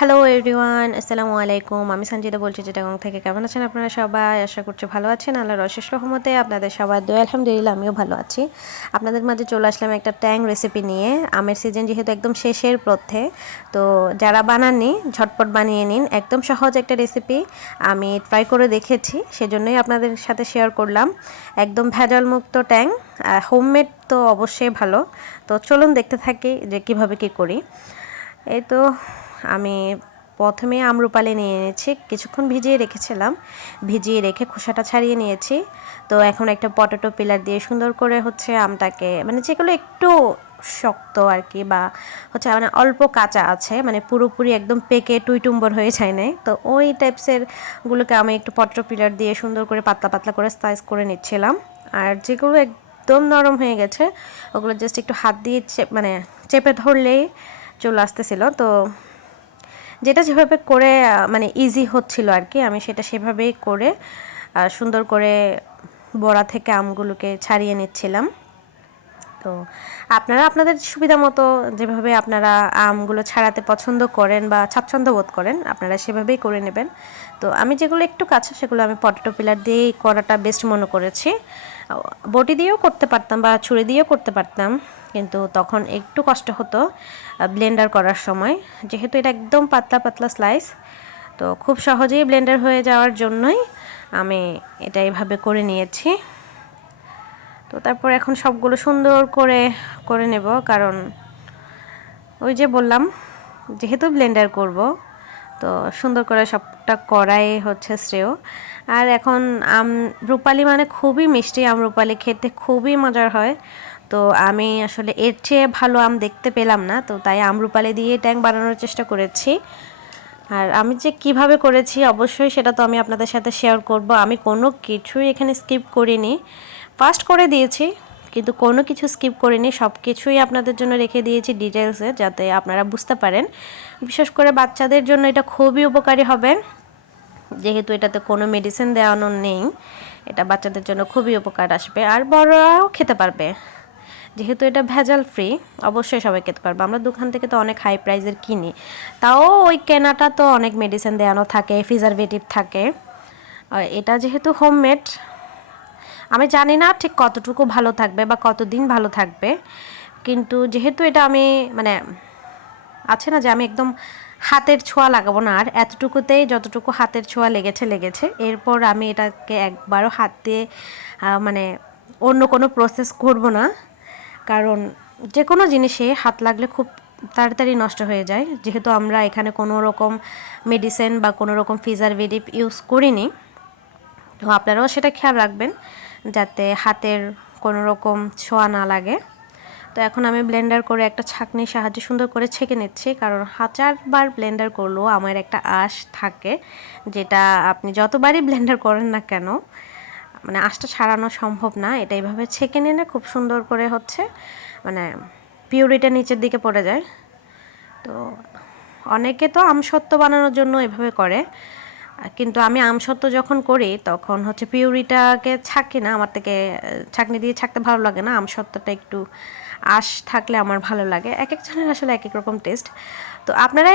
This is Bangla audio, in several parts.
হ্যালো এভরিওয়ান, আসসালামু আলাইকুম। আমি সঞ্জিতা বলছি চিটাগং থেকে। কেমন আছেন আপনারা সবাই? আশা করছি ভালো আছেন। আল্লাহর অশেষ রহমতে আপনাদের সবার দোয়া আলহামদুলিল্লাহ আমিও ভালো আছি। আপনাদের মাঝে চলে আসলাম একটা ট্যাং রেসিপি নিয়ে। আমের সিজন যেহেতু একদম শেষের পথে, তো যারা বানাননি ঝটপট বানিয়ে নিন। একদম সহজ একটা রেসিপি, আমি ট্রাই করে দেখেছি, সেজন্যই আপনাদের সাথে শেয়ার করলাম। একদম ভেজালমুক্ত ট্যাং, হোমমেড তো অবশ্যই ভালো। তো চলুন দেখতে থাকি যে কীভাবে কী করি। এই তো আমি প্রথমে আমরুপালি নিয়ে নিয়েছি, কিছুক্ষণ ভিজিয়ে রেখেছিলাম, ভিজিয়ে রেখে খোসাটা ছাড়িয়ে নিয়েছি। তো এখন একটা পটেটো পিলার দিয়ে সুন্দর করে আমটাকে, মানে যেগুলো একটু শক্ত আর কি, বা মানে অল্প কাঁচা আছে, মানে পুরোপুরি একদম পেকে টুইটুম্বর হয়ে যায় নাই, তো ওই টাইপসের গুলোকে আমি একটু পটেটো পিলার দিয়ে সুন্দর করে পাতলা পাতলা করে স্লাইস করে নিচ্ছিলাম। আর যেগুলো একদম নরম হয়ে গেছে ওগুলো জাস্ট একটু হাত দিয়ে মানে চেপে ধরলেই চলে আসতেছিল। তো যেটা যেভাবে করে মানে ইজি হচ্ছিল আর কি, আমি সেটা সেভাবেই করে সুন্দর করে বড়া থেকে আমগুলোকে ছাড়িয়ে নিচ্ছিলাম। তো আপনারা আপনাদের সুবিধা মতো যেভাবে আপনারা আমগুলো ছাড়াতে পছন্দ করেন বা স্বাচ্ছন্দ্য বোধ করেন আপনারা সেভাবেই করে নেবেন। তো আমি যেগুলো একটু কাছে সেগুলো আমি পটেটো পিলার দিয়েই করাটা বেস্ট মনে করেছি। বটি দিয়েও করতে পারতাম বা ছুরি দিয়েও করতে পারতাম, কিন্তু তখন একটু কষ্ট হতো ব্লেন্ডার করার সময়, যেহেতু এটা একদম পাতলা পাতলা স্লাইস। তো খুব সহজেই ব্লেন্ডার হয়ে যাওয়ার জন্যই আমি এটা এইভাবে করে নিয়েছি। তো তারপর এখন সবগুলো সুন্দর করে করে নেব, কারণ ওই যে বললাম যেহেতু ব্লেন্ডার করব, তো সুন্দর করে সবটা করাই শ্রেয়। আর এখন রূপালি মানে খুবই মিষ্টি, রূপালি খেতে খুবই মজার হয়। তো আমি আসলে এর চেয়ে ভালো আম দেখতে পেলাম না, তো তাই রূপালি দিয়ে ট্যাং বানানোর চেষ্টা করেছি। আর আমি যে কিভাবে করেছি অবশ্যই সেটা তো আমি আপনাদের সাথে শেয়ার করব। আমি কোনো কিছুই এখানে স্কিপ করিনি, ফাস্ট করে দিয়েছি কিন্তু কোনো কিছু স্কিপ করিনি, সব কিছুই আপনাদের জন্য রেখে দিয়েছি ডিটেলসে, যাতে আপনারা বুঝতে পারেন। বিশেষ করে বাচ্চাদের জন্য এটা খুবই উপকারী হবে, যেহেতু এটাতে কোনো মেডিসিন দেওয়ানো নেই। এটা বাচ্চাদের জন্য খুবই উপকার আসবে, আর বড়রাও খেতে পারবে, যেহেতু এটা ভেজাল ফ্রি। অবশ্যই সবাই খেতে পারবে। আমরা দোকান থেকে তো অনেক হাই প্রাইসের কিনি, তাও ওই কেনাটা তো অনেক মেডিসিন দেওয়ানো থাকে, প্রিজারভেটিভ থাকে। এটা যেহেতু হোমমেড, আমি জানি না ঠিক কতটুকু ভালো থাকবে বা কতদিন ভালো থাকবে, কিন্তু যেহেতু এটা আমি মানে আছে না যে আমি একদম হাতের ছোঁয়া লাগাবো না, আর এতটুকুতেই যতটুকু হাতের ছোঁয়া লেগেছে লেগেছে, এরপর আমি এটাকে একবারও হাত দিয়ে মানে অন্য কোনো প্রসেস করব না, কারণ যে কোনো জিনিসে হাত লাগলে খুব তাড়াতাড়ি নষ্ট হয়ে যায়, যেহেতু আমরা এখানে কোনো রকম মেডিসিন বা কোনো রকম প্রিজারভেটিভ ইউজ করিনি। তো আপনারাও সেটা খেয়াল রাখবেন যাতে হাতের কোনো রকম ছোঁয়া না লাগে। তো এখন আমি ব্লেন্ডার করে একটা ছাঁকনির সাহায্যে সুন্দর করে ছেঁকে নিচ্ছি, কারণ হাজারবার ব্লেন্ডার করলেও আমার একটা আঁশ থাকে, যেটা আপনি যতবারই ব্লেন্ডার করেন না কেন মানে আঁশটা ছাড়ানো সম্ভব না। এটা এইভাবে ছেঁকে নিলে খুব সুন্দর করে মানে পিউরিটা নিচের দিকে পড়ে যায়। তো অনেকে তো আমসত্ত্ব বানানোর জন্য এভাবে করে, কিন্তু আমি আমসত্ত্ব যখন করি তখন পিউরিটাকে ছাঁকি না, আমার থেকে ছাঁকনি দিয়ে ছাঁকতে ভালো লাগে না। আমসত্ত্বটা একটু আঁশ থাকলে আমার ভালো লাগে। এক একজনের আসলে এক এক রকম টেস্ট। তো আপনারা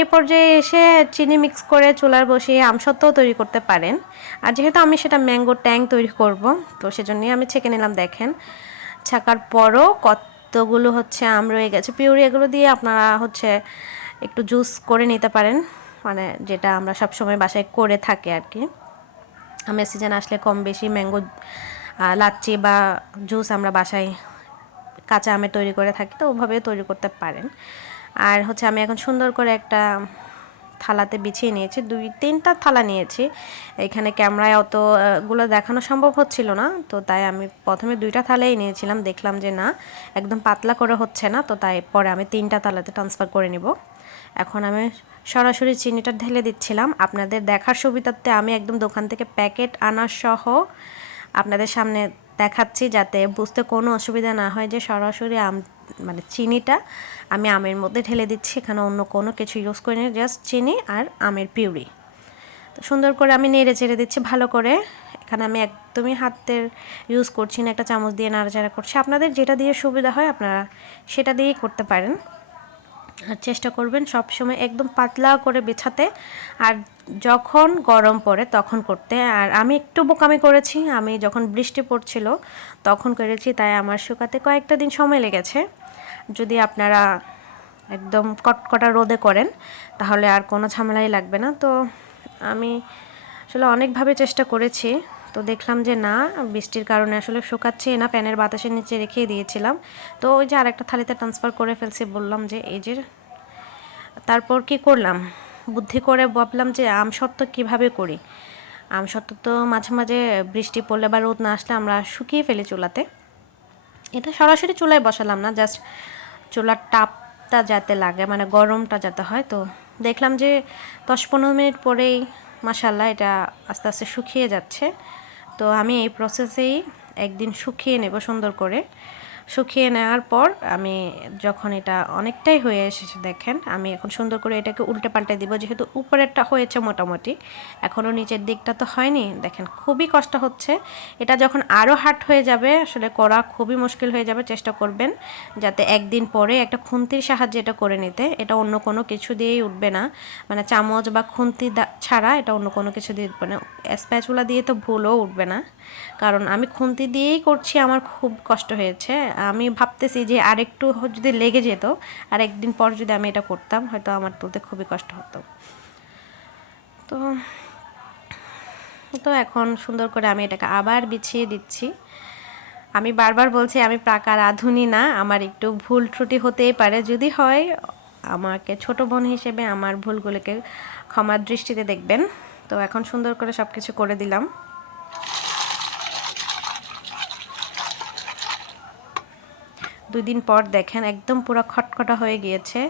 এ পর্যায়ে এসে চিনি মিক্স করে চুলার বসিয়ে আমসত্ত্বও তৈরি করতে পারেন। আর যেহেতু আমি সেটা ম্যাঙ্গো ট্যাং তৈরি করব, তো সেজন্যই আমি ছেঁকে নিলাম। দেখেন ছাকার পরও কতগুলো আম রয়ে গেছে পিউরি, এগুলো দিয়ে আপনারা একটু জুস করে নিতে পারেন, মানে যেটা আমরা সব সময় বাসায় করে থাকি আর কি। আমের সিজন আসলে কম বেশি ম্যাঙ্গো লাচ্ছি বা জুস আমরা বাসায় কাঁচা আমের তৈরি করে থাকি, তো ওভাবে তৈরি করতে পারেন। আর আমি এখন সুন্দর করে একটা থালাতে বিছিয়ে নিয়েছি, 2-3টা থালা নিয়েছি। এখানে ক্যামেরায় অতগুলো দেখানো সম্ভব হচ্ছিল না, তো তাই আমি প্রথমে 2টা থালাই নিয়েছিলাম, দেখলাম যে না একদম পাতলা করে হচ্ছে না, তো তাই পরে আমি 3টা থালাতে ট্রান্সফার করে নিব। এখন আমি সরাসরি চিনিটা ঢেলে দিচ্ছিলাম আপনাদের দেখার সুবিধার্থে। আমি একদম দোকান থেকে প্যাকেট আনা সহ আপনাদের সামনে দেখাচ্ছি, যাতে বুঝতে কোনো অসুবিধা না হয় যে সরাসরি মানে চিনিটা আমি আমের মধ্যে ঢেলে দিচ্ছি, এখানে অন্য কোনো কিছু ইউজ করিনি, জাস্ট চিনি আর আমের পিউরি। তো সুন্দর করে আমি নেড়ে চেড়ে দিচ্ছি ভালো করে। এখানে আমি একদমই হাতের ইউজ করছি না, একটা চামচ দিয়ে নাড়াচাড়া করছি। আপনাদের যেটা দিয়ে সুবিধা হয় আপনারা সেটা দিয়েই করতে পারেন। আর চেষ্টা করবেন সব সময় একদম পাতলা করে বিছাতে, আর যখন গরম পড়ে তখন করতে। আর আমি একটু বোকামি করেছি, আমি যখন বৃষ্টি পড়ছিল তখন করেছি, তাই আমার শুকাতে কয়েকটা দিন সময় লেগেছে। যদি আপনারা একদম কটকটা রোদে করেন তাহলে আর কোনো ঝামেলাই লাগবে না। তো আমি আসলে অনেকভাবে চেষ্টা করেছি, তো দেখলাম যে না, বৃষ্টির কারণে আসলে শুকাচ্ছে না, ফ্যানের বাতাসের নিচে রেখেই দিয়েছিলাম। তো ওই যে আরেকটা থালিতে ট্রান্সফার করে ফেলছি, বললাম যে এই যে। তারপর কি করলাম, বুদ্ধি করে ভাবলাম যে আমসত্ত্ব কিভাবে করি। আমসত্ত্ব তো মাঝে মাঝে বৃষ্টি পড়লে বা রোদ না আসলে আমরা শুকিয়ে ফেলি চুলাতে। এটা সরাসরি চুলায় বসালাম না, জাস্ট চুলার তাপটা যাতে লাগে, মানে গরমটা যাতে হয়। তো দেখলাম যে 10-15 মিনিট পরেই মাশাআল্লাহ এটা আস্তে আস্তে শুকিয়ে যাচ্ছে। তো আমি এই প্রসেসেই একদিন শুকিয়ে নেব সুন্দর করে। শুকিয়ে নেওয়ার পর আমি যখন এটা অনেকটাই হয়ে এসেছে দেখেন, আমি এখন সুন্দর করে এটাকে উল্টে পাল্টে দিব, যেহেতু উপরেরটা হয়েছে মোটামুটি, এখনও নিচের দিকটা তো হয়নি। দেখেন খুবই কষ্ট হচ্ছে, এটা যখন আরও হার্ড হয়ে যাবে আসলে করা খুবই মুশকিল হয়ে যাবে। চেষ্টা করবেন যাতে একদিন পরে একটা খুন্তির সাহায্যে এটা করে নিতে। এটা অন্য কোনো কিছু দিয়েই উঠবে না, মানে চামচ বা খুন্তি ছাড়া এটা অন্য কোনো কিছু দিয়ে উঠবে না। স্প্যাচুলা দিয়ে তো ভুলও উঠবে না, কারণ আমি খুন্তি দিয়েই করছি, আমার খুব কষ্ট হয়েছে। আমি ভাবতেছি যে আরেকটু যদি লেগে যেত, আর একদিন পর যদি আমি এটা করতাম, হয়তো আমার তুলতে খুবই কষ্ট হতো। তো তো এখন সুন্দর করে আমি এটাকে আবার বিছিয়ে দিচ্ছি। আমি বারবার বলছি আমি প্রাকার রাঁধুনি না, আমার একটু ভুল ত্রুটি হতেই পারে। যদি হয়, আমাকে ছোট বোন হিসেবে আমার ভুলগুলোকে ক্ষমার দৃষ্টিতে দেখবেন। তো এখন সুন্দর করে সব কিছু করে দিলাম। 2 দিন পর দেখেন একদম পুরো খটখটা হয়ে গিয়েছে।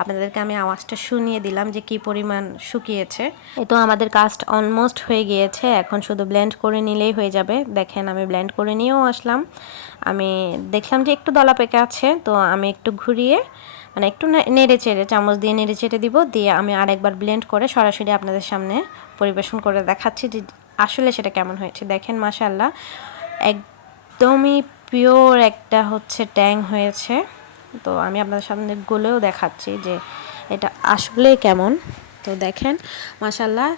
আপনাদেরকে আমি আওয়াজটা শুনিয়ে দিলাম যে কি পরিমাণ শুকিয়েছে। এই তো আমাদের কাজটা অলমোস্ট হয়ে গিয়েছে, এখন শুধু ব্লেন্ড করে নিলেই হয়ে যাবে। দেখেন আমি ব্লেন্ড করে নিয়েও আসলাম। আমি দেখলাম যে একটু দলা পেকে আছে, তো আমি একটু ঘুরিয়ে, মানে একটু নেড়ে চেড়ে, চামচ দিয়ে নেড়ে চেড়ে দিব, দিয়ে আমি আরেকবার ব্লেন্ড করে সরাসরি আপনাদের সামনে পরিবেশন করে দেখাচ্ছি যে আসলে সেটা কেমন হয়েছে। দেখেন মাশাআল্লাহ একদমই পিওর একটা হচ্ছে ট্যাং হয়েছে। তো আমি আপনাদের সামনে গুলেও দেখাচ্ছি যে এটা আসলে কেমন। তো দেখেন মাশাআল্লাহ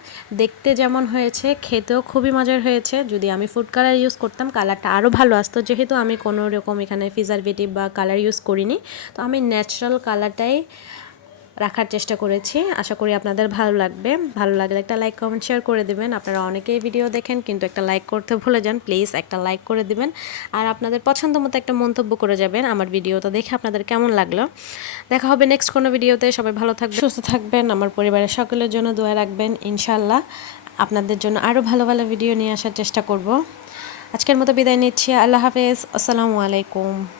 দেখতে যেমন হয়েছে, খেতেও খুবই মজার হয়েছে। যদি আমি ফুড কালার ইউজ করতাম কালারটা আরও ভালো আসতো, যেহেতু আমি কোনো রকম এখানে প্রিজারভেটিভ বা কালার ইউজ করিনি, তো আমি ন্যাচারাল কালারটাই রাখার চেষ্টা করেছি। আশা করি আপনাদের ভালো লাগবে। ভালো লাগলে একটা লাইক কমেন্ট শেয়ার করে দেবেন। আপনারা অনেকেই ভিডিও দেখেন কিন্তু একটা লাইক করতে ভুলে যান, প্লিজ একটা লাইক করে দিবেন। আর আপনাদের পছন্দ মতো একটা মন্তব্য করে যাবেন আমার ভিডিওটা দেখে আপনাদের কেমন লাগলো। দেখা হবে নেক্সট কোনো ভিডিওতে। সবাই ভালো থাকবেন, সুস্থ থাকবেন, আমার পরিবারের সকলের জন্য দোয়া রাখবেন। ইনশাআল্লাহ আপনাদের জন্য আরও ভালো ভালো ভিডিও নিয়ে আসার চেষ্টা করব। আজকের মতো বিদায় নিচ্ছি। আল্লাহ হাফেজ, আসসালামু আলাইকুম।